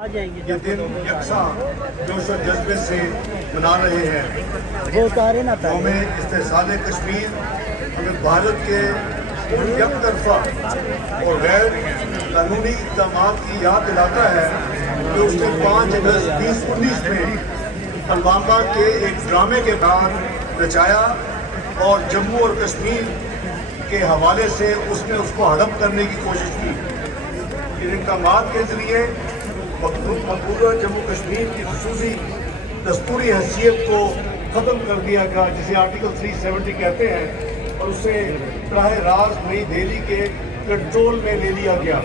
یہ دن یکساں جوش و جذبے سے منا رہے ہیں۔ قوم استحصال کشمیر ہمیں بھارت کے یک طرفہ اور غیر قانونی اقدامات کی یاد دلاتا ہے کہ اس نے 5 اگست 2019 میں پلوامہ کے ایک ڈرامے کے بعد رچایا اور جموں اور کشمیر کے حوالے سے اس نے اس کو ہڑپ کرنے کی کوشش کی۔ ان اقدامات کے ذریعے مقبوضہ جموں کشمیر کی خصوصی دستوری حیثیت کو ختم کر دیا گیا، جسے آرٹیکل 370 کہتے ہیں، اور اسے براہ راست نئی دہلی کے کنٹرول میں لے لیا گیا۔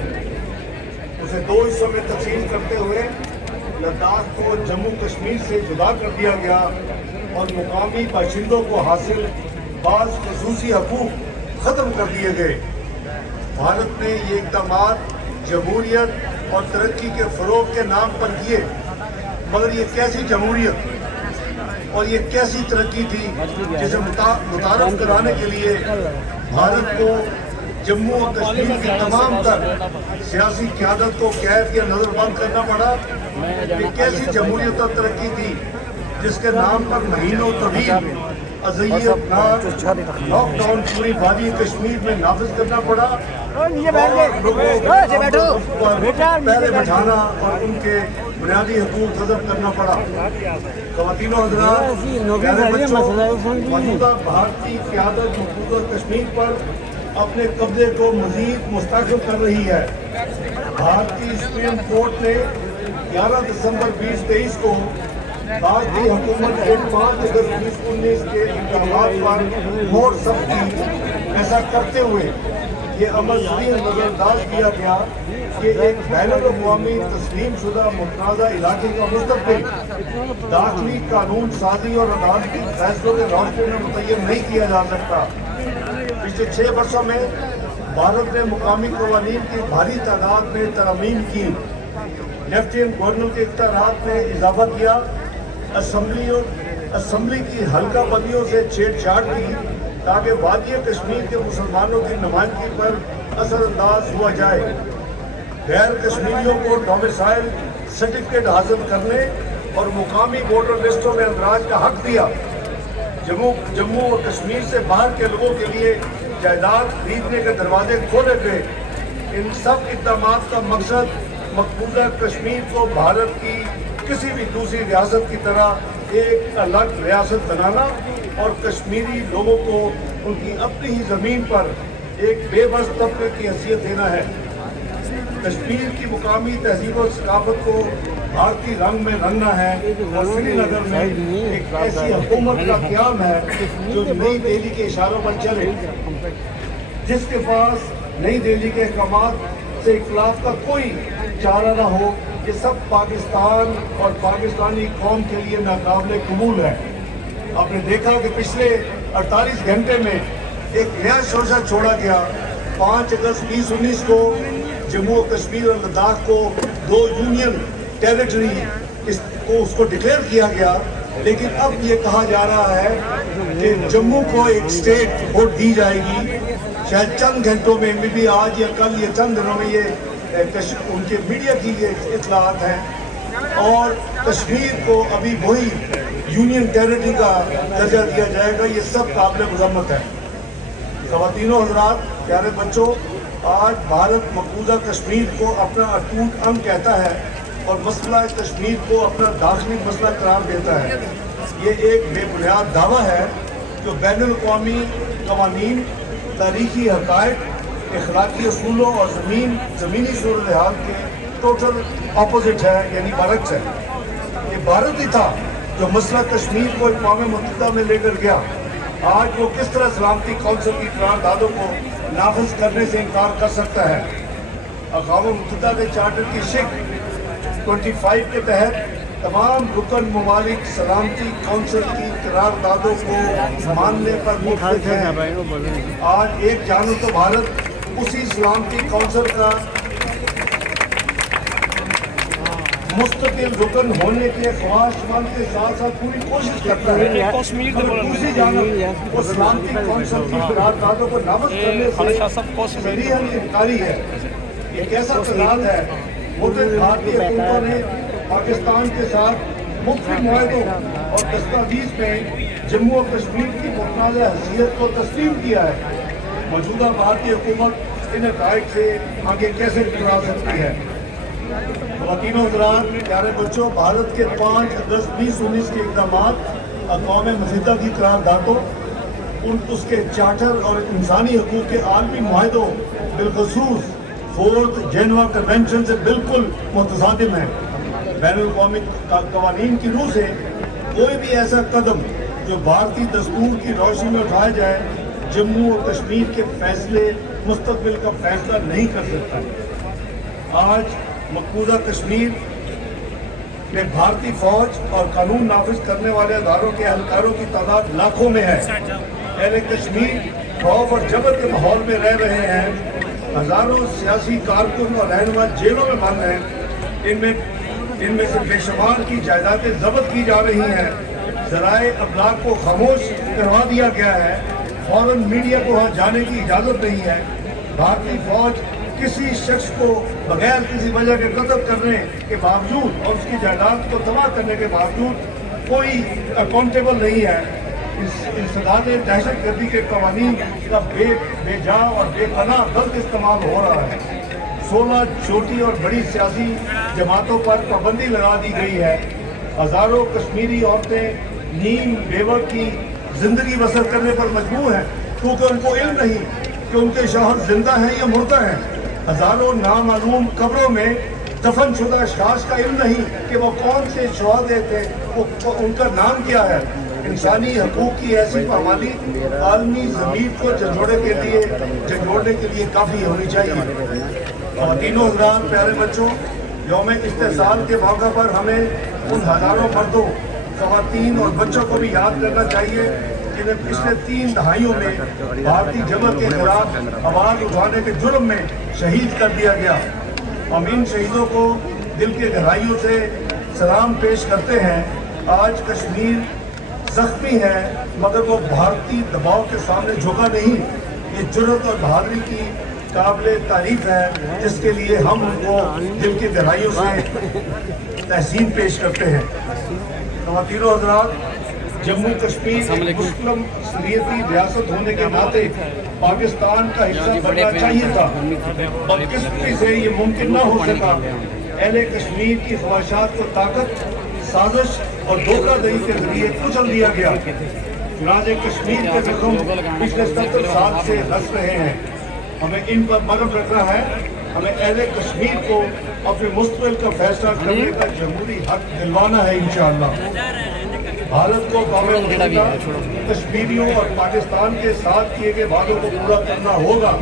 اسے 2 حصوں میں تقسیم کرتے ہوئے لداخ کو جموں کشمیر سے جدا کر دیا گیا اور مقامی باشندوں کو حاصل بعض خصوصی حقوق ختم کر دیے گئے۔ بھارت نے یہ اقدامات جمہوریت اور ترقی کے فروغ کے نام پر کیے، مگر یہ کیسی جمہوریت اور یہ کیسی ترقی تھی جسے متعارف کرانے کے لیے بھارت کو جموں اور کشمیر کی تمام تر سیاسی قیادت کو قید یا نظر بند کرنا پڑا۔ یہ کیسی جمہوریت اور ترقی تھی جس کے نام پر مہینوں طویل اذیت ناک لاک ڈاؤن پوری وادی کشمیر میں نافذ کرنا پڑا، پہلے بٹھانا اور ان کے بنیادی حقوق ختم کرنا پڑا۔ خواتین و حضرات، پیارے بچوں، موجودہ بھارتی قیادت مقبوضہ کشمیر پر اپنے قبضے کو مزید مستحکم کر رہی ہے۔ بھارتی سپریم کورٹ نے 11 دسمبر 2023 کو بھارتی حکومت کے 5 اگست 2019 کے اقدامات پر مہر ثبت کی۔ ایسا کرتے ہوئے یہ امر صریح نظر انداز کیا گیا کہ ایک بین الاقوامی تسلیم شدہ متنازع علاقے کا مستقبل داخلی قانون سازی اور عدالتی فیصلوں کے راستے میں متعین نہیں کیا جا سکتا۔ پچھلے 6 برسوں میں بھارت نے مقامی قوانین کی بھاری تعداد میں ترامیم کی، لیفٹیننٹ گورنر کے اختیارات میں اضافہ کیا، اسمبلی کی حلقہ بندیوں سے چھیڑ چھاڑ کی تاکہ وادی کشمیر کے مسلمانوں کی نمائندگی پر اثر انداز ہوا جائے، غیر کشمیریوں کو ڈومیسائل سرٹیفکیٹ حاصل کرنے اور مقامی ووٹر لسٹوں میں اندراج کا حق دیا، جموں اور کشمیر سے باہر کے لوگوں کے لیے جائیداد خریدنے کے دروازے کھولے گئے۔ ان سب اقدامات کا مقصد مقبوضہ کشمیر کو بھارت کی کسی بھی دوسری ریاست کی طرح ایک الگ ریاست بنانا اور کشمیری لوگوں کو ان کی اپنی ہی زمین پر ایک بے بس طبقے کی حیثیت دینا ہے۔ کشمیر کی مقامی تہذیب و ثقافت کو بھارتی رنگ میں رنگنا ہے اور سری نگر میں ایک ایسی حکومت کا قیام ہے جو نئی دہلی کے اشاروں پر چلے، جس کے پاس نئی دہلی کے احکامات سے اختلاف کا کوئی چارہ نہ ہو۔ یہ سب پاکستان اور پاکستانی قوم کے لیے ناقابل قبول ہے۔ آپ نے دیکھا کہ پچھلے 48 گھنٹے میں ایک نیا شوشہ چھوڑا گیا۔ 5 اگست 2019 کو جموں و کشمیر اور لداخ کو 2 یونین ٹیریٹری اس کو ڈکلیئر کیا گیا، لیکن اب یہ کہا جا رہا ہے کہ جموں کو ایک اسٹیٹ ووٹ دی جائے گی۔ شاید چند گھنٹوں میں بھی آج یا کل یا چند دنوں میں یہ ان کے میڈیا کی یہ اطلاعات ہیں، اور کشمیر کو ابھی وہی یونین ٹیریٹری کا درجہ دیا جائے گا۔ یہ سب قابل مذمت ہے۔ خواتین و حضرات، پیارے بچوں، آج بھارت مقبوضہ کشمیر کو اپنا اٹوٹ انگ کہتا ہے اور مسئلہ کشمیر کو اپنا داخلی مسئلہ قرار دیتا ہے۔ یہ ایک بے بنیاد دعویٰ ہے جو بین الاقوامی قوانین، تاریخی حقائق، اخلاقی اصولوں اور زمینی صورتحال کے ٹوٹل اپوزٹ ہے، یعنی برعکس ہے۔ یہ بھارت ہی تھا جو مسئلہ کشمیر کو اقوام متحدہ میں لے کر گیا۔ آج وہ کس طرح سلامتی کونسل کی قراردادوں کو نافذ کرنے سے انکار کر سکتا ہے؟ اقوام متحدہ کے چارٹر کی شق 25 کے تحت تمام رکن ممالک سلامتی کونسل کی قراردادوں کو ماننے پر متفق ہیں۔ آج ایک جانب تو بھارت اسی سلامتی کونسل کا مستقل رکن ہونے کے خواہشمند کے ساتھ ساتھ پوری کوشش کرتا ہے، مگر دوسری جانب وہ سلامتی کونسل کی قراردادوں کو نافذ کرنے سے صریحاً انکاری ہے۔ یہ کیسا تضاد ہے भारतीय हुकूमतों ने पाकिस्तान के साथ मुख्तलिफ मुआहदों और दस्तावेज में जम्मू और कश्मीर की मुतनाज़ा हैसियत को तस्लीम किया है। मौजूदा भारतीय हुकूमत इन हक़ाइक़ से आगे कैसे टकरा सकती है? ख़वातीनो हज़रात, प्यारे बच्चों, भारत के 5 अगस्त 2019 के इक़दामात अक़वाम मुत्तहिदा की करारदादों, उसके चार्टर और इंसानी हकूक़ के आलमी मुआहदों, बिलख़ुसूस 4th जेनेवा कन्वेंशन से बिल्कुल मुतज़ादिम है। बैनुल-अक़वामी क़वानीन की रूह से कोई भी ऐसा कदम जो भारतीय दस्तूर की रोशनी में उठाया जाए, जम्मू और कश्मीर के फैसले मुस्तक़बिल का फैसला नहीं कर सकता। आज मकबूजा कश्मीर में भारतीय फौज और कानून नाफिज करने वाले अदारों के एहलकारों की तादाद लाखों में है। अहले कश्मीर खौफ और जबर के माहौल में रह रहे हैं। हजारों सियासी कारकुन और रहनुमा जेलों में बंद हैं। इनमें से बेशुमार की जायदादें जब्त की जा रही हैं। ज़राए अबलाग को खामोश करवा दिया गया है। फौरन मीडिया को वहाँ जाने की इजाज़त नहीं है। भारतीय फौज किसी शख्स को बगैर किसी वजह के कत्ल करने के बावजूद और उसकी जायदाद को तबाह करने के बावजूद कोई अकाउंटेबल नहीं है। इस इंसदाद दहशत गर्दी के कवानीन का बेजा और बेपनाह गलत इस्तेमाल हो रहा है। 16 छोटी और बड़ी सियासी जमातों पर पाबंदी लगा दी गई है। हज़ारों कश्मीरी औरतें नीम बेवक की जिंदगी बसर करने पर मजबूर हैं क्योंकि उनको इल्म नहीं कि उनके शौहर जिंदा हैं या मुर्दा हैं। हज़ारों नामालूम कब्रों में दफन शुदा अशखास का इल्म नहीं कि वो कौन से शुहदा थे, उनका नाम क्या है। इंसानी हकूक़ की ऐसी पामाली आलमी ज़मीर को झंझोड़ने के लिए काफ़ी होनी चाहिए। ख़वातीनो हज़रात, प्यारे बच्चों, यौम इस्तेसाल के मौका पर हमें उन हज़ारों मर्दों, ख़वातीन और बच्चों को भी याद करना चाहिए जिन्हें पिछले 3 दहाइयों में भारतीय जबर के खिलाफ आवाज़ उठाने के जुर्म में शहीद कर दिया गया। हम इन शहीदों को दिल के गहराइयों से सलाम पेश करते हैं। आज कश्मीर जख्मी है मगर वो भारतीय दबाव के सामने झुका नहीं। ये जुर्रत और बहादुरी की काबिल तारीफ है जिसके लिए हम उनको दिल की गहराइयों से तहसीन पेश करते हैं। ख़वातीनो हज़रात, जम्मू कश्मीर एक मुस्लिम शरीयती रियासत होने के नाते पाकिस्तान का हिस्सा बनना चाहिए था। बदकिस्मती से ये मुमकिन न हो सका। अहले कश्मीर की ख्वाहिशात को ताकत, साजिश और धोखाधड़ी के जरिए कुचल दिया गया। चुनांचे कश्मीर के जख्म पिछले 70 साल से धंस रहे हैं। हमें इन पर मरहम रखना है। हमें अहले कश्मीर को अपने मुस्तक़बिल का फैसला करने का जमहूरी हक दिलवाना है इंशाअल्लाह। भारत को कौम मुत्तहिदा, कश्मीरियों और पाकिस्तान के साथ किए गए वादों को पूरा करना होगा।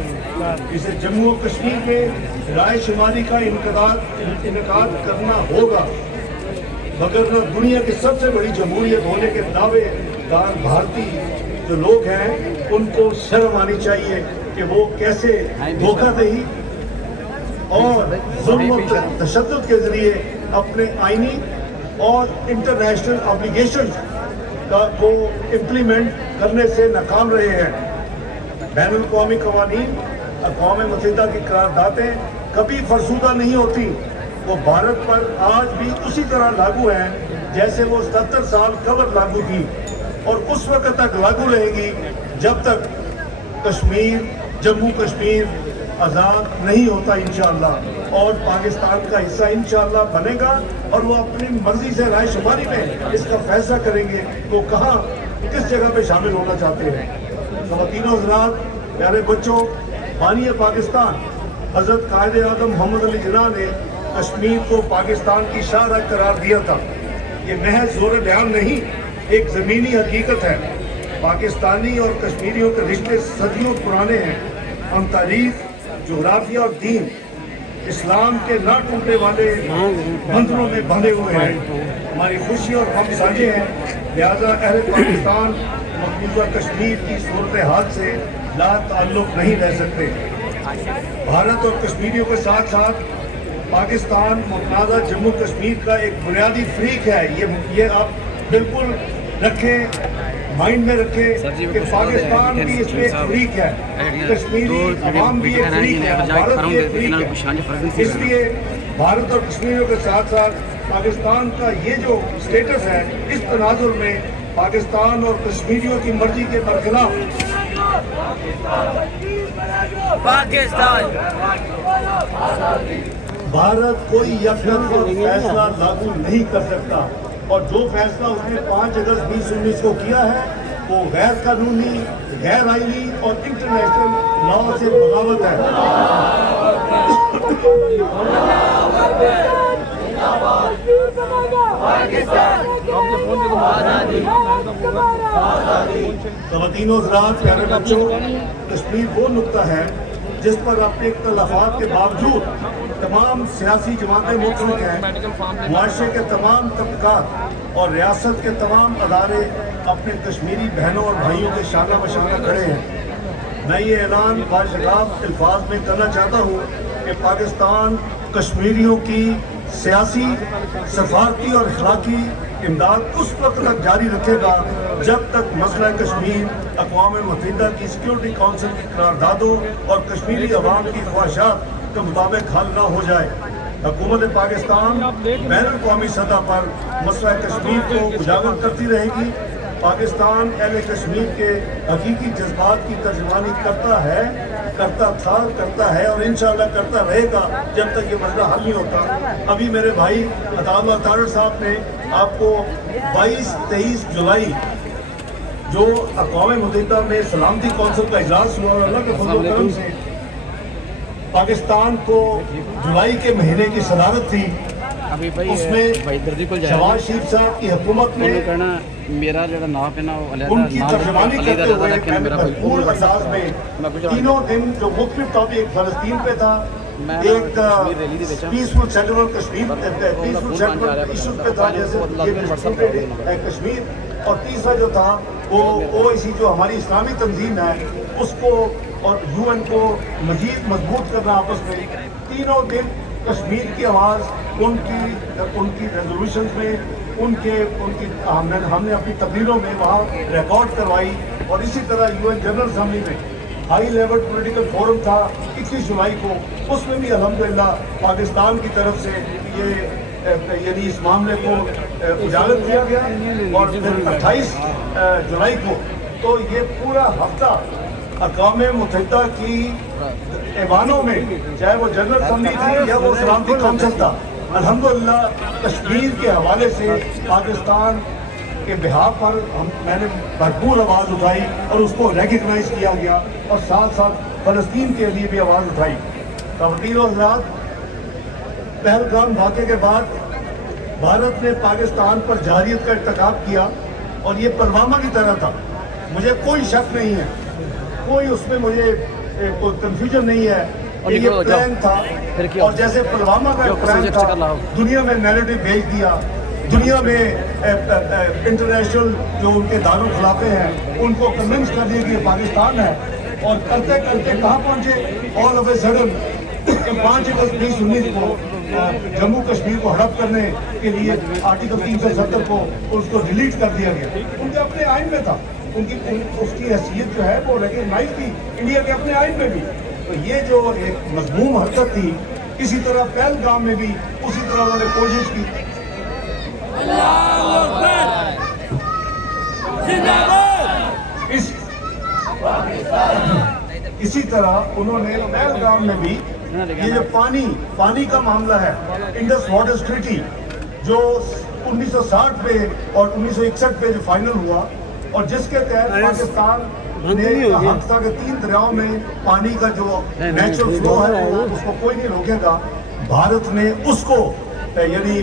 इसे जम्मू और कश्मीर में राय शुमारी का इनकाद करना होगा। मगर दुनिया की सबसे बड़ी जमहूरियत होने के दावेदार भारतीय जो लोग हैं उनको शर्म आनी चाहिए कि वो कैसे धोखाधड़ी और जुल्म और तशद्दुद के जरिए अपने आईनी और इंटरनेशनल ऑब्लिगेशन को इम्प्लीमेंट करने से नाकाम रहे हैं। बैनुल-अक़वामी क़वानीन, अक़वाम मुत्तहिदा की करारदादें कभी फरसूदा नहीं होती। वो भारत पर आज भी उसी तरह लागू हैं जैसे वो 70 साल कबल लागू थी और उस वक्त तक लागू रहेगी जब तक कश्मीर, जम्मू कश्मीर आज़ाद नहीं होता इंशाअल्लाह। और पाकिस्तान का हिस्सा इंशाअल्लाह बनेगा और वो अपनी मर्जी से राय शुमारी में इसका फैसला करेंगे वो कहाँ किस जगह पे शामिल होना चाहते हैं। ख़वातीनो हज़रात, प्यारे बच्चों, बानी पाकिस्तान हज़रत कायदे आज़म मोहम्मद अली जिन्ना ने कश्मीर को पाकिस्तान की शाहराह करार दिया था। ये महज ज़ोर बयान नहीं, एक ज़मीनी हकीकत है। पाकिस्तानी और कश्मीरियों के रिश्ते सदियों पुराने हैं। हम तारीख, जोग्राफिया और दीन, इस्लाम के ना टूटने वाले बंधनों में बंधे हुए हैं। हमारी खुशी और हम साझे हैं। लिहाजा अहले पाकिस्तान मकबूजा कश्मीर की सूरत हाल से ला ताल्लुक़ नहीं रह सकते। भारत और कश्मीरियों के साथ साथ पाकिस्तान मुतनाज़ा जम्मू कश्मीर का एक बुनियादी फ्रीक है। ये आप बिल्कुल रखें, माइंड में रखें कि पाकिस्तान भी इसमें एक फ्रीक है, कश्मीरी अवाम भी एक फ्रीक है, भारत भी एक फ्रीक है। इसलिए भारत और कश्मीरियों के साथ साथ पाकिस्तान का ये जो स्टेटस है, इस तनाजुर में पाकिस्तान और कश्मीरियों की मर्जी के बरखिलाफ पाकिस्तान भारत कोई यकतरफा फैसला लागू नहीं कर सकता, और जो फैसला उसने 5 अगस्त 2019 को किया है वो गैर कानूनी, गैर आईनी और इंटरनेशनल लॉ से बगावत है। ख़वातीन और हज़रात, प्यारे बच्चों, कश्मीर वो नुक्ता है जिस पर अपने इख्तलाफात के बावजूद तमाम सियासी जमातें मुतफ़िक़ हैं। मुआशरे के तमाम तबक़ात और रियासत के तमाम अदारे अपने कश्मीरी बहनों और भाइयों के शाना बशाना खड़े हैं। मैं ये ऐलान बाशगाफ अल्फाज में करना चाहता हूँ कि पाकिस्तान कश्मीरियों की सियासी, सफारती और अखलाकी इमदाद उस वक्त तक जारी रखेगा जब तक मसला कश्मीर अक़वाम मुत्तहिदा की सिक्योरिटी काउंसिल की करारदादों और कश्मीरी अवाम की ख्वाहिशात के मुताबिक हल न हो जाए। हुकूमत पाकिस्तान बैनुल-अक़वामी सतह पर मसला कश्मीर को उजागर करती रहेगी। पाकिस्तान अहले कश्मीर के हकीकी जज्बात की तर्जुमानी करता है, करता था, करता है और इंशाअल्लाह करता रहेगा जब तक ये मसला हल नहीं होता। अभी मेरे भाई अताउल्लाह तारड़ साहब ने आपको 22-23 जुलाई जो अक़वाम मुत्तहिदा में सलामती कौंसिल का इजलास हुआ और अल्लाह के फज़ल व करम से पाकिस्तान को जुलाई के महीने की सदारत थी, उसमें शहबाज शरीफ साहब की हुकूमत ने मेरा जो नाप है ना उनकी तर्जुमानी करते हुए भरपूर अंदाज में तीनों दिन जो मुख्तलिफ टॉपिक फ़लस्तीन पे था, एक peaceful settler Kashmir, peaceful settler issue पे था जैसे कश्मीर, और तीसरा जो था वो ओआईसी जो हमारी इस्लामी तंजीम है उसको और यूएन को मजीद मजबूत करना आपस में। तीनों दिन कश्मीर की आवाज़ उनकी रेजोल्यूशन में उनकी हमने अपनी तकरीरों में वहाँ रिकॉर्ड करवाई। और इसी तरह यूएन जनरल असेंबली में हाई लेवल पॉलिटिकल फोरम था 21 जुलाई को, उसमें भी अल्हम्दुलिल्लाह पाकिस्तान की तरफ से ये यानी इस मामले को उजागर किया गया। और फिर 28 जुलाई को तो ये पूरा हफ्ता अक़वाम मुत्तहिदा की ऐवानों में, चाहे वो जनरल असेंबली थी या वो सलामती काउंसिल था, अल्हम्दुलिल्लाह कश्मीर के हवाले से पाकिस्तान के बिहाफ पर मैंने भरपूर आवाज़ उठाई और उसको रिकग्नाइज किया गया, और साथ साथ फ़लस्तीन के लिए भी आवाज़ उठाई। ख़वातीन और हज़रात, पहलगाम वाक़े के बाद भारत ने पाकिस्तान पर जारियत का इर्तिकाब किया और ये पुलवामा की तरह था। मुझे कोई शक नहीं है, कोई उसमें मुझे कोई कन्फ्यूजन नहीं है कि ये प्लान था। और जैसे पुलवामा का प्लान था, दुनिया में नैरेटिव भेज दिया, दुनिया में इंटरनेशनल जो उनके दारुल खिलाफे हैं उनको कन्विंस कर दिया कि ये पाकिस्तान है। और करते करते कहाँ पहुँचे, ऑल ऑफ ए सडन 5 अगस्त 2019 को जम्मू कश्मीर को हड़प करने के लिए आर्टिकल 370 को उसको डिलीट कर दिया गया। उनके अपने आइन में था, उसकी हैसियत जो है वो रिकग्नाइज थी इंडिया के अपने आइन में भी। तो ये जो एक मज़मूम हरकत थी, इसी तरह पहलगाम में भी उसी तरह उन्होंने कोशिश की। इसी तरह उन्होंने पहलगाम में भी ये जो पानी का मामला है, इंडस वाटर ट्रीटी जो 1960 पे और 1961 पे जो फाइनल हुआ, और जिसके तहत पाकिस्तान ने हक था कि 3 दरियाओं में पानी का जो नेचुरल फ्लो है उसको कोई नहीं रोकेगा। भारत ने उसको यानी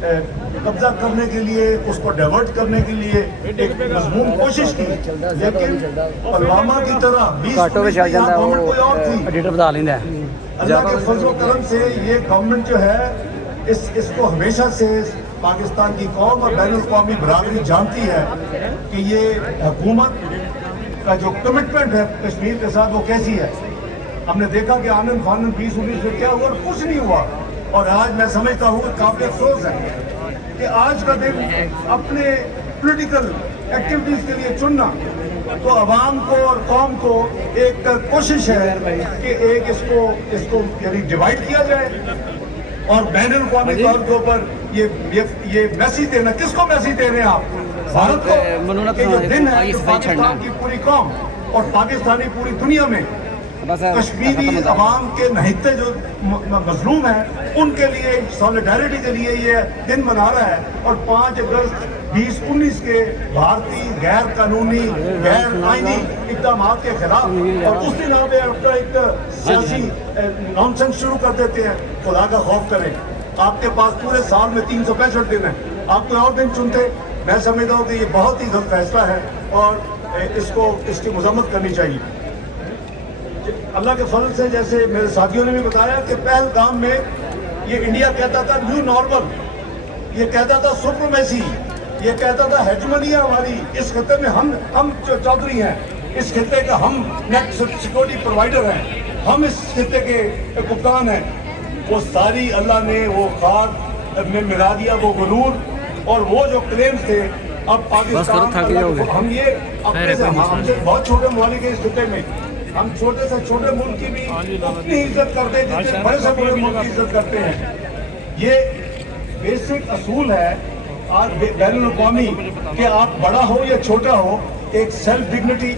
कब्जा करने के लिए, उसको डाइवर्ट करने के लिए एक मजमून कोशिश की, लेकिन पुलवामा की तरह 20 गवर्नमेंट कोई और थी। अल्लाह के फजल करम से ये गवर्नमेंट जो है इसको हमेशा से पाकिस्तान की कौम और बैनुल-अक़वामी बरादरी जानती है कि ये हुकूमत का जो कमिटमेंट है कश्मीर के साथ वो कैसी है। हमने देखा कि आनंद फानंद 2019 में क्या हुआ, कुछ नहीं हुआ। और आज मैं समझता हूँ कि काफ़ी अफसोस है कि आज का दिन अपने पॉलिटिकल एक्टिविटीज़ के लिए चुनना, तो अवाम को और कौम को एक कोशिश है कि एक इसको यानी डिवाइड किया जाए اور بین الاقوامی طور کے اوپر یہ میسج دینا, کس کو میسج دے رہے ہیں آپ؟ بھارت کو کہ یہ دن ہے پاکستان کی پوری قوم اور پاکستانی پوری دنیا میں کشمیری عوام کے نہتے جو مظلوم ہیں ان کے لیے سالیڈیرٹی کے لیے یہ دن منا رہا ہے. اور 5 اگست 2019 کے بھارتی غیر قانونی غیر آئینی اقدامات کے خلاف اور اس دن آپ اپنا ایک سیاسی نانسنس شروع کر دیتے ہیں. خدا کا خوف کریں, آپ کے پاس پورے سال میں 365 دن ہیں, آپ کوئی اور دن چنتے. میں سمجھتا ہوں کہ یہ بہت ہی غلط فیصلہ ہے اور اس کی مذمت کرنی چاہیے. اللہ کے فضل سے جیسے میرے ساتھیوں نے بھی بتایا کہ پہلگام میں یہ انڈیا کہتا تھا نیو نارمل, یہ کہتا تھا سپریمیسی, یہ کہتا تھا ہیجمنی ہماری اس خطے میں, ہم چودھری ہیں اس خطے کا, ہم نیٹ سیکورٹی پرووائڈر ہیں, ہم اس خطے کے کپتان ہیں. وہ ساری اللہ نے وہ خاک میں ملا دیا, وہ غرور اور وہ جو کلیمز تھے. اب پاکستان ہم یہ اپنے سے ہم سے بہت چھوٹے ممالک ہیں اس خطے میں, ہم چھوٹے سے چھوٹے ملک کی بھی اپنی عزت کرتے ہیں جتنے بڑے سے بڑے ملک کی عزت کرتے ہیں. یہ بیسک اصول ہے آج بین الاقوامی کہ آپ بڑا ہو یا چھوٹا ہو, ایک سیلف ڈگنیٹی,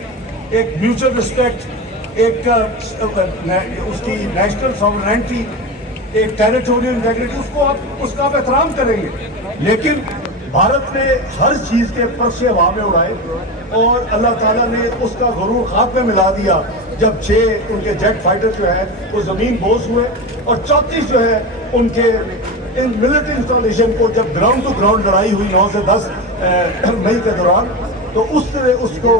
ایک میوچل رسپیکٹ, ایک اس کی نیشنل ساورینٹی, ایک ٹیریٹوریل انٹیگریٹی, اس کا آپ احترام کریں گے. لیکن بھارت نے ہر چیز کے پرچے ہوا میں اڑائے اور اللہ تعالیٰ نے اس کا غرور خاک میں ملا دیا جب 6 ان کے جیٹ فائٹر جو ہے وہ زمین بوز ہوئے اور 34 جو ہے ان کے ان ملٹری انسٹالیشن کو جب گراؤنڈ ٹو گراؤنڈ لڑائی ہوئی 9 سے 10 مئی کے دوران تو اس کو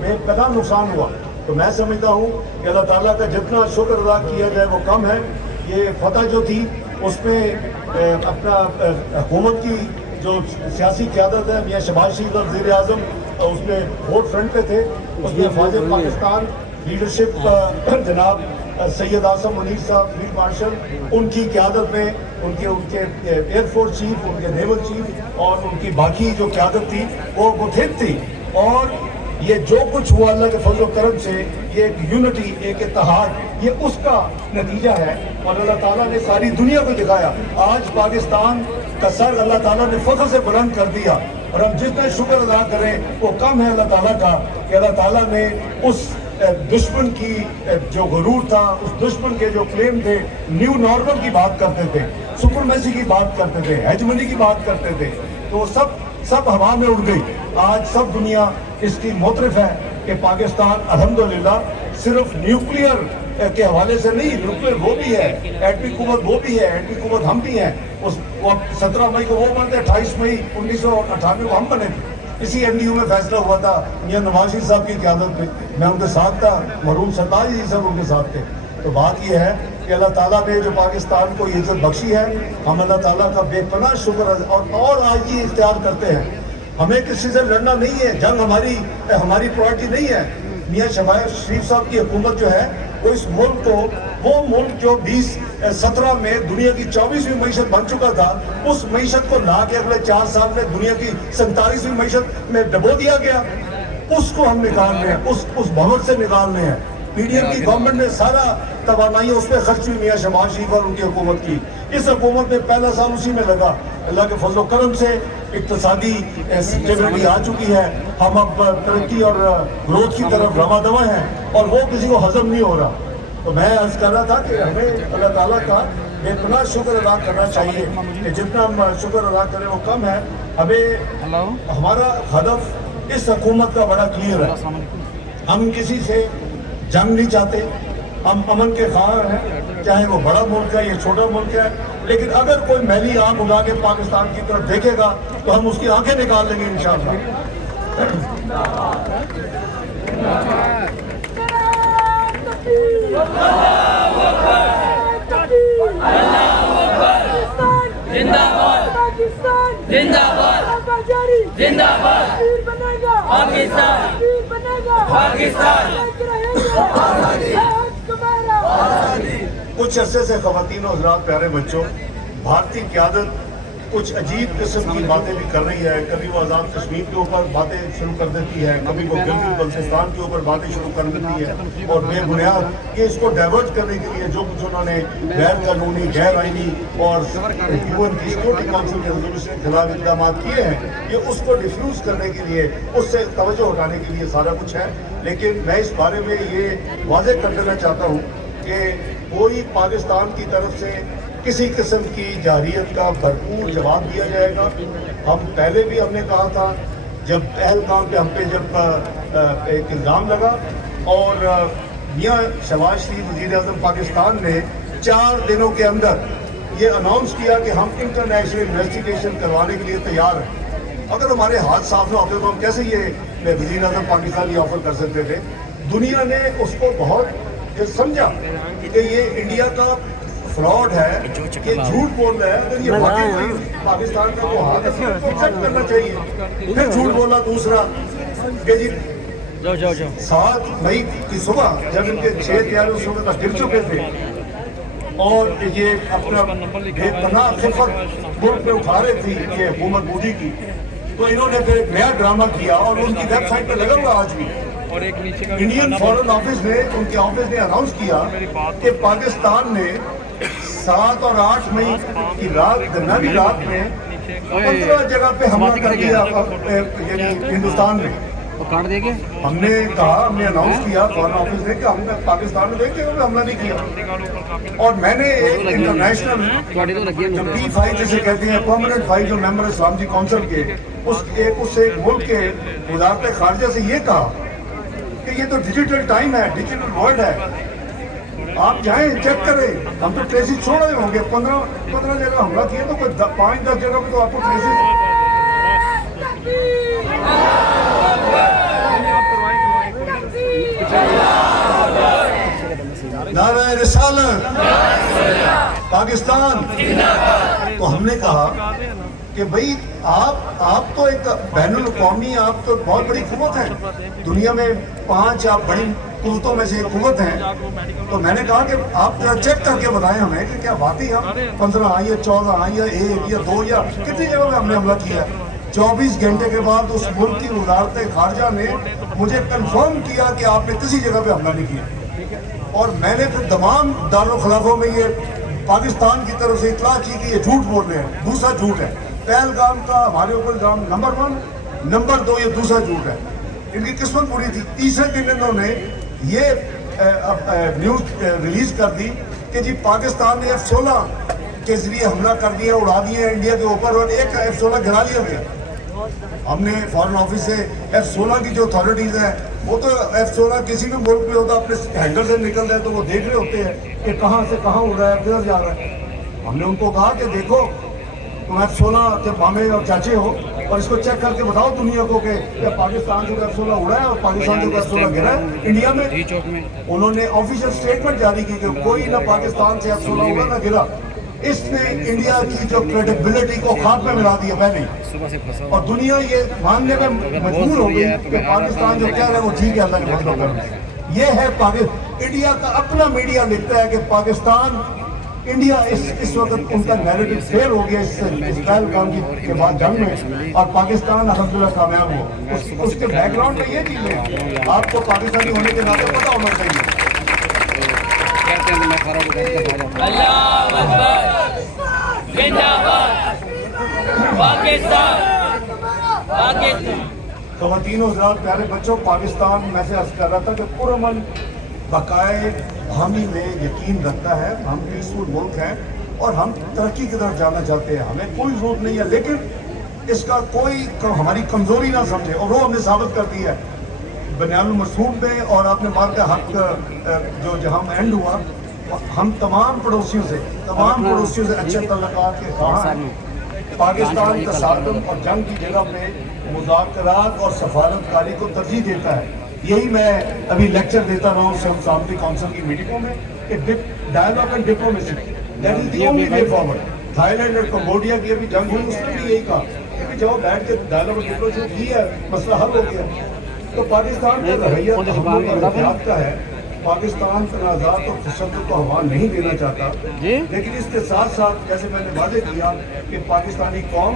بے پناہ نقصان ہوا. تو میں سمجھتا ہوں کہ اللہ تعالیٰ کا جتنا شکر ادا کیا جائے وہ کم ہے. یہ فتح جو تھی اس میں اپنا حکومت کی جو سیاسی قیادت ہے میاں شہباز شریف وزیر اعظم اس میں ووٹ فرنٹ پہ تھے, اس میں افواج پاکستان لیڈرشپ جناب سید آصم منیر صاحب فیلڈ مارشل, ان کی قیادت میں ان کے ایئر فورس چیف, ان کے نیول چیف اور ان کی باقی جو قیادت تھی وہ متحد تھی. اور یہ جو کچھ ہوا اللہ کے فضل و کرم سے یہ ایک یونٹی, ایک اتحاد, یہ اس کا نتیجہ ہے اور اللہ تعالیٰ نے ساری دنیا کو دکھایا. آج پاکستان کا سر اللہ تعالیٰ نے فخر سے بلند کر دیا اور ہم جتنے شکر ادا کریں وہ کم ہے اللہ تعالیٰ کا کہ اللہ تعالیٰ نے اس دشمن کی جو غرور تھا, اس دشمن کے جو کلیم تھے, نیو نارمل کی بات کرتے تھے, سپرمیسی کی بات کرتے تھے, ہیجمنی کی بات کرتے تھے, تو سب ہوا میں اڑ گئی. آج سب دنیا اس کی معترف ہے کہ پاکستان الحمدللہ صرف نیوکلیئر کے حوالے سے نہیں, نیوکلیئر وہ بھی ہے, ایٹمی قوت وہ بھی ہے, ایٹمی قوت ہم بھی ہیں. 17 مئی کو وہ بنتے, 28 مئی 1998 کو ہم بنے تھے. اسی NDU میں فیصلہ ہوا تھا میاں نواز شریف صاحب کی قیادت میں, میں ان کے ساتھ تھا, مرحوم سرتاج جی سب ان کے ساتھ تھے. تو بات یہ ہے کہ اللہ تعالیٰ نے جو پاکستان کو یہ عزت بخشی ہے, ہم اللہ تعالیٰ کا بے پناہ شکر اور آج یہ اختیار کرتے ہیں. ہمیں کسی سے لڑنا نہیں ہے, جنگ ہماری پرائرٹی نہیں ہے. میاں شہباز شریف صاحب کی حکومت جو ہے وہ اس ملک کو, وہ ملک جو 2017 میں دنیا کی 24ویں معیشت بن چکا تھا, اس معیشت کو لا کے اگلے 4 سال میں دنیا کی 47ویں معیشت میں ڈبو دیا گیا. اس کو ہم نکالنے ہیں, اس بھنور سے نکالنے ہیں. PDM کی گورنمنٹ نے سارا توانائی اس پہ خرچ ہوئی میاں شہباز شریف اور ان کی حکومت کی. اس حکومت میں پہلا سال اسی میں لگا. اللہ کے فضل و کرم سے اقتصادی اسٹیبلٹی آ چکی ہے, ہم اب ترقی اور گروتھ کی طرف رواں دواں ہیں اور وہ کسی کو ہضم نہیں ہو رہا. تو میں عرض کر رہا تھا کہ ہمیں اللہ تعالیٰ کا بے پناہ شکر ادا کرنا چاہیے کہ جتنا ہم شکر ادا کریں وہ کم ہے. ہمیں ہمارا ہدف اس حکومت کا بڑا کلیئر ہے. ہم کسی سے جنگ نہیں چاہتے, ہم امن کے خواہاں ہیں, چاہے وہ بڑا ملک ہے یا چھوٹا ملک ہے. لیکن اگر کوئی میلی آنکھ اگا کے پاکستان کی طرف دیکھے گا تو ہم اس کی آنکھیں نکال لیں گے انشاءاللہ. کچھ عرصے سے خواتین و حضرات, پیارے بچوں, بھارتی قیادت कुछ अजीब किस्म की बातें भी कर रही है। कभी वो आज़ाद कश्मीर के ऊपर बातें शुरू कर देती है, कभी वो गिलगित बल्तिस्तान के ऊपर बातें शुरू कर देती है, और बेबुनियाद ये इसको डाइवर्ट करने के लिए जो कुछ उन्होंने गैर कानूनी, गैर आईनी और यूएन की सिक्योरिटी काउंसिल के रेजोल्यूशन के खिलाफ इक़दाम किए हैं, ये उसको डिफ्यूज़ करने के लिए, उससे तवज्जो हटाने के लिए सारा कुछ है। लेकिन मैं इस बारे में ये वाज़ेह कर देना चाहता हूँ कि कोई पाकिस्तान की तरफ से किसी किस्म की जारियत का भरपूर जवाब दिया जाएगा। हम पहले भी हमने कहा था, जब पहलगाम पे हम पे जब एक इल्ज़ाम लगा और मियां शहबाज शरीफ वज़ीर-ए-आज़म पाकिस्तान ने 4 दिनों के अंदर ये अनाउंस किया कि हम इंटरनेशनल इन्वेस्टिगेशन करवाने के लिए तैयार हैं। अगर हमारे हाथ साफ ना होते तो हम कैसे ये वज़ीर-ए-आज़म पाकिस्तान ये ऑफर कर सकते थे। दुनिया ने उसको बहुत ये समझा कि ये इंडिया का फ्रॉड है, ये झूठ बोल रहा है। अगर ये वाकई कोई पाकिस्तान का तो हाथ है तो एक्सेप्ट करना चाहिए। फिर झूठ बोला दूसरा कि जी 7 मई की सुबह जब इनके 6 तैयारी उस समय तक गिर चुके थे और ये अपना बेपनाह खिफत मुल्क में उठा रही थी ये हुकूमत मोदी की, तो इन्होंने फिर एक नया ड्रामा किया और उनकी वेबसाइट पे लगा हुआ आज भी। इंडियन फॉरेन ऑफिस ने, उनके ऑफिस ने अनाउंस किया कि पाकिस्तान ने 7 और 8 मई की रात, दरमियानी रात में 15 जगह पे हमला कर दिया यानी हिंदुस्तान में। काट देंगे। हमने कहा, हमने अनाउंस किया फॉरेन ऑफिस ने कि हमने पाकिस्तान में देख के हमला नहीं किया। और मैंने एक इंटरनेशनल जो P5 जिसे कहते हैं परमानेंट 5 जो मेंबर इस्लामी काउंसिल के उस एक मुल्क के वज़ारत खारजा से ये कहा कि ये तो डिजिटल टाइम है, डिजिटल वर्ल्ड है, आप जाएं चेक करें। हम तो ट्रेसिस छोड़ रहे होंगे, 15 जगह हमला किया तो कोई 5-10 जगह पे तो आपको ट्रेसिस। नारे रिसालत पाकिस्तान। तो हमने कहा कि भाई आप तो एक बैनुल अक़वामी, आप तो बहुत बड़ी कुव्वत है, दुनिया में 5 आप बड़ी कुव्वतों में से एक कुव्वत हैं। तो मैंने कहा कि आप जरा चेक करके बताएं हमें कि क्या वाकई हम 15 या 14 या 1 या 2 या कितनी जगह में हमने हमला किया है। 24 घंटे के बाद उस मुल्क की वज़ारत खारजा ने मुझे कंफर्म किया कि आपने किसी जगह पे हमला नहीं किया। और मैंने फिर तमाम दारुल खिलाफों में ये पाकिस्तान की तरफ से इतला की कि ये झूठ बोल रहे हैं। दूसरा झूठ है पहलगाम का हमारे ऊपर इल्ज़ाम नंबर 1, नंबर 2 ये दूसरा झूठ है। इनकी किस्मत बुरी थी, तीसरे दिन इन्होंने ये न्यूज़ रिलीज कर दी कि जी पाकिस्तान ने F-16 के जरिए हमला कर दिया, उड़ा दिया इंडिया के ऊपर और एक F-16 गिरा लिया गया। हमने फॉरेन ऑफिस से F-16 की जो अथॉरिटीज़ हैं वो तो F-16 किसी भी मुल्क में होता अपने हैंडल से निकल रहा है तो वो देख रहे होते हैं कि कहाँ से कहाँ उड़ रहा है, किधर जा रहा है। हमने उनको कहा कि देखो तुम F-16 के मामे और चाचे हो और इसको चेक करके बताओ दुनिया को कि पाकिस्तान से F-16 उड़ा है और पाकिस्तान से F-16 गिरा है इंडिया में। उन्होंने ऑफिशियल स्टेटमेंट जारी की कि कोई ना पाकिस्तान से F-16 उड़ा ना गिरा। इसने इंडिया की जो क्रेडिबिलिटी को खाक में मिला दिया पहले, और दुनिया ये मानने में मजबूर हो गई कि पाकिस्तान जो कह रहा है वो ठीक है, अल्लाह के फजल कर। ये है इंडिया का अपना मीडिया लिखता है कि पाकिस्तान इंडिया इस वक्त उनका नैरेटिव फेल हो गया इस पहलगाम के बाद जंग में, और पाकिस्तान अल्हम्दुलिल्लाह कामयाब हो। उसके बैकग्राउंड में ये चीज़ें आपको पाकिस्तानी होने के नाते पता होना चाहिए। अल्लाह अकबर, जिंदाबाद पाकिस्तान, पाकिस्तान। ख़वातीनो हज़रात, प्यारे बच्चों, पाकिस्तान मैं से अर्ज़ कर रहा था कि पुरअमन बकाए हामी में यकीन रखता है। हम पीसफुल मुल्क हैं और हम तरक्की की तरफ जाना चाहते हैं, हमें कोई ज़रूरत नहीं है, लेकिन इसका कोई हमारी कमज़ोरी ना समझे, और वो हमने साबित कर दिया है बनियानुल मरसूम में। और आपने माल का हक जो जहाँ एंड हुआ, हम तमाम पड़ोसियों से अच्छे तल्लुकात के ख़्वाह हैं। पाकिस्तान तसादुम और जंग की जगह पे मुज़ाकरात और सफारतकारी को तरजीह देता है। यही मैं अभी लेक्चर देता रहा हूँ सलामती काउंसिल की मीटिंगों में कि dialogue and diplomacy that is the only way forward. Thailand और कंबोडिया की अभी जंग हुई, उसने भी यही कहा कि जाओ बैठ के डायलॉग एंड डिप्लोमेसी की है, मसला हल हो गया। तो पाकिस्तान का रवैया का है पाकिस्तान तनाज़ात और तशद्दुद को हवा नहीं देना चाहता, जी लेकिन इसके साथ साथ जैसे मैंने वादे किया कि पाकिस्तानी कौम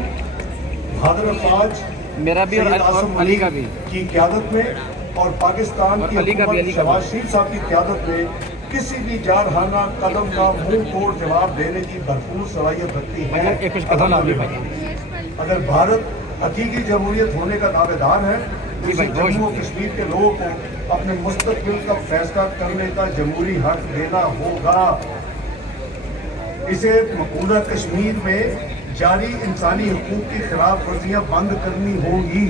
बहादुर अफवाज मेरा भी और सैयद आसिम अली का भी की क़यादत में और पाकिस्तान और की अली का भी, हुकूमत अली का भी। शहबाज शरीफ साहब की क़यादत में किसी भी जारहाना कदम का मुंह तोड़ जवाब देने की भरपूर सलाहियत रखती है। एक कुछ कथा ला दी भाई। अगर भारत हकीकी जमहूरियत होने का दावेदार है तो इसे जम्मू और कश्मीर के लोगों को अपने मुस्तकबिल का फैसला करने का जमहूरी हक देना होगा। इसे मकबूजा कश्मीर में जारी इंसानी हुकूक की खिलाफ वर्जियाँ बंद करनी होगी।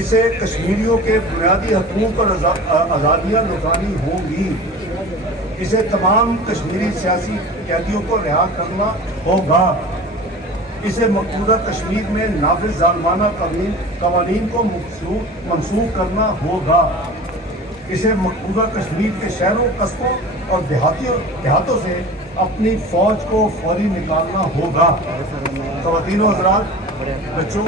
इसे कश्मीरियों के बुनियादी हकूक और आज़ादियाँ लौटानी होगी। इसे तमाम कश्मीरी सियासी कैदियों को रिहा करना होगा। इसे मकबूजा कश्मीर में नाफिज जालमाना कवानीन को मनसूख करना होगा। इसे मकबूजा कश्मीर के शहरों, कस्बों और देहातों से अपनी फौज को फौरी निकालना होगा। ख़वातीन और हज़रात, बच्चों,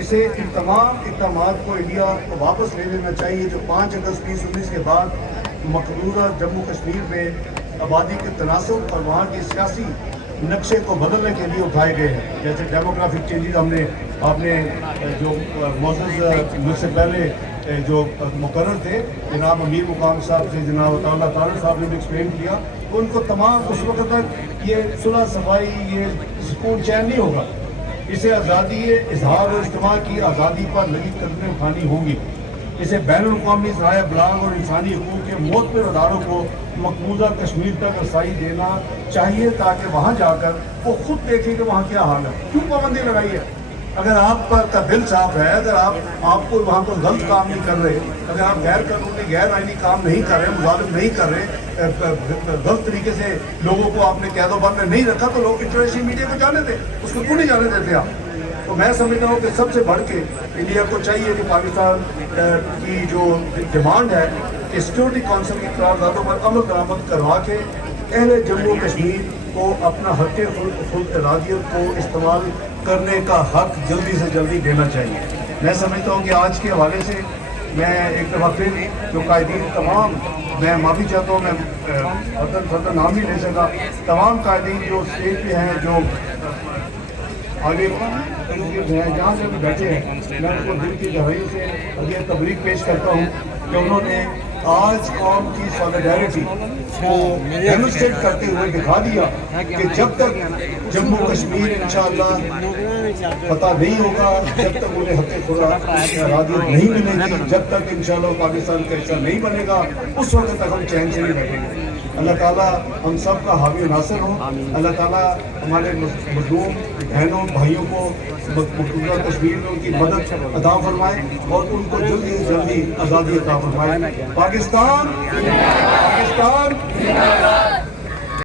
इसे इन तमाम इक़दामात को इंडिया को वापस ले लेना चाहिए जो 5 अगस्त 2019 के बाद मकबूजा जम्मू कश्मीर में आबादी के तनासब और वहाँ की सियासी नक्शे को बदलने के लिए उठाए गए हैं। जैसे डेमोग्राफिक चेंजेस आपने जो मौजूद मुझसे पहले जो मुकर्रर थे जनाब अमीर मुकाम साहब से जनाब अताउल्लाह तारिक साहब ने भी एक्सप्लेन किया, उनको तमाम उस वक्त तक ये सुलह सफाई, ये सुकून चैन नहीं होगा। इसे आज़ादी इजहार और इज्तिमा की आज़ादी पर लगी कदमें उठानी होंगी। इसे बैनुल-अक़वामी ज़राए अबलाग और इंसानी हकूक़ के मोतबर अदारों को मकबूजा कश्मीर तक रसाई देना चाहिए ताकि वहाँ जाकर वो खुद देखें कि वहाँ क्या हाल है। क्यों पाबंदी लगाई है? अगर आपका दिल साफ है, अगर आपको वहाँ पर गलत काम नहीं कर रहे, अगर आप गैर कानूनी गैर आईनी काम नहीं कर रहे, मुजालिम नहीं कर रहे, गलत तरीके से लोगों को आपने कैदोबंद में नहीं रखा, तो लोग इंटरनेशनल मीडिया को जाने दें, उसको क्यों नहीं जाने देते आप? तो मैं समझता हूँ कि सबसे बढ़ के इंडिया को चाहिए कि पाकिस्तान की जो डिमांड है कि सिक्योरिटी काउंसिल की करारदादों पर अमल दरामद करवा के अहले जम्मू कश्मीर को अपना हक़ खुद इरादियत को इस्तेमाल करने का हक जल्दी से जल्दी देना चाहिए। मैं समझता हूँ कि आज के हवाले से मैं एक दफ़ा फिर जो कायदीन तमाम, मैं माफ़ी चाहता हूँ, मैं फर्दर नाम ही ले सका, तमाम कायदीन जो स्टेज पे हैं, जो आगे हैं, जहाँ से भी बैठे हैं, मैं उनको दिल की गहराइयों से ये तबरीक पेश करता हूँ कि उन्होंने आज कौम की सॉलिडारिटी को डेमोन्स्ट्रेट करते हुए दिखा दिया कि जब तक जम्मू कश्मीर इंशाअल्लाह पता नहीं होगा, जब तक उन्हें हक़ खुदा आज़ादी नहीं मिलेगी, जब तक इंशाअल्लाह पाकिस्तान का हिस्सा नहीं बनेगा, उस वक्त तक हम चैन से नहीं बैठेंगे। अल्लाह ताला हम सब का हावी नासिर हो। अल्लाह ताला हमारे मज़लूम बहनों भाइयों को मकबूजा कश्मीर में उनकी मदद अता फरमाए और उनको जल्दी से जल्दी आज़ादी अता फरमाए। पाकिस्तान